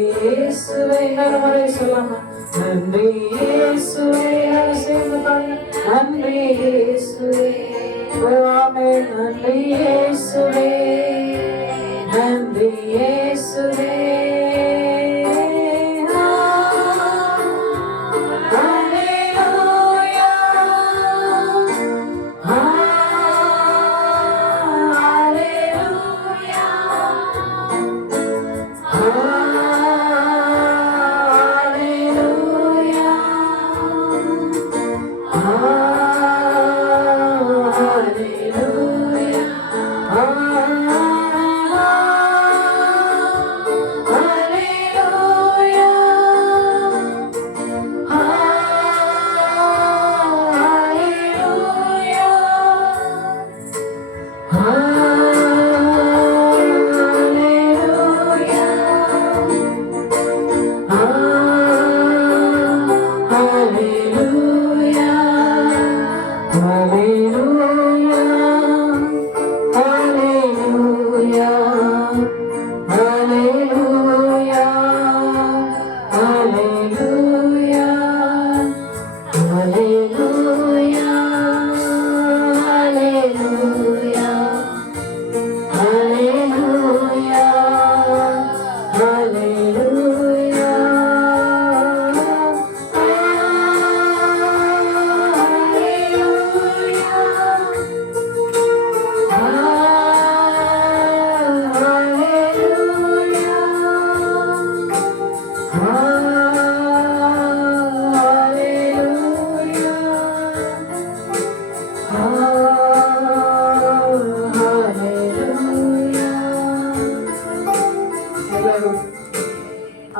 இயேசுவே. இன்னொரு முறை சொல்லாமா? நன்றி இயேசுவே. சேர்ந்து பாருங்க. நன்றி இயேசுவே. ஆமென். நன்றி இயேசுவே. நன்றி இயேசுவே.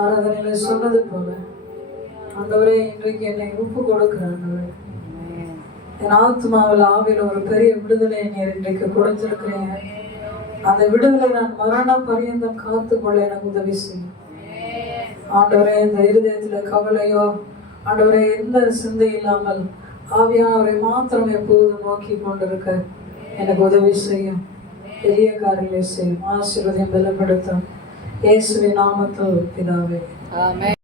ஆராதனையில சொன்னது போல ஆண்டவரே இன்றைக்கு என்னை ஒப்பு கொடுக்கிறேன். என் ஆத்மாவில் ஆவியில் ஒரு பெரிய விடுதலை நீர் இன்றைக்கு கொடுத்திருக்கிறீங்க. அந்த விடுதலை நான் மரண பரியந்தம் காத்துக்கொள்ள எனக்கு உதவி செய்யும் ஆண்டவரே. இந்த இருதயத்துல கவலையோ ஆண்டவரே எந்த சிந்தை இல்லாமல் ஆவியானவரை மாத்திரம் எப்போதும் நோக்கி கொண்டிருக்க எனக்கு உதவி செய்யும். பெரிய காரியங்களை செய்யும். ஆசீர்வாதம் பலப்படுத்தும். இயேசுவின் நாமத்தில் பிதாவே. ஆமென்.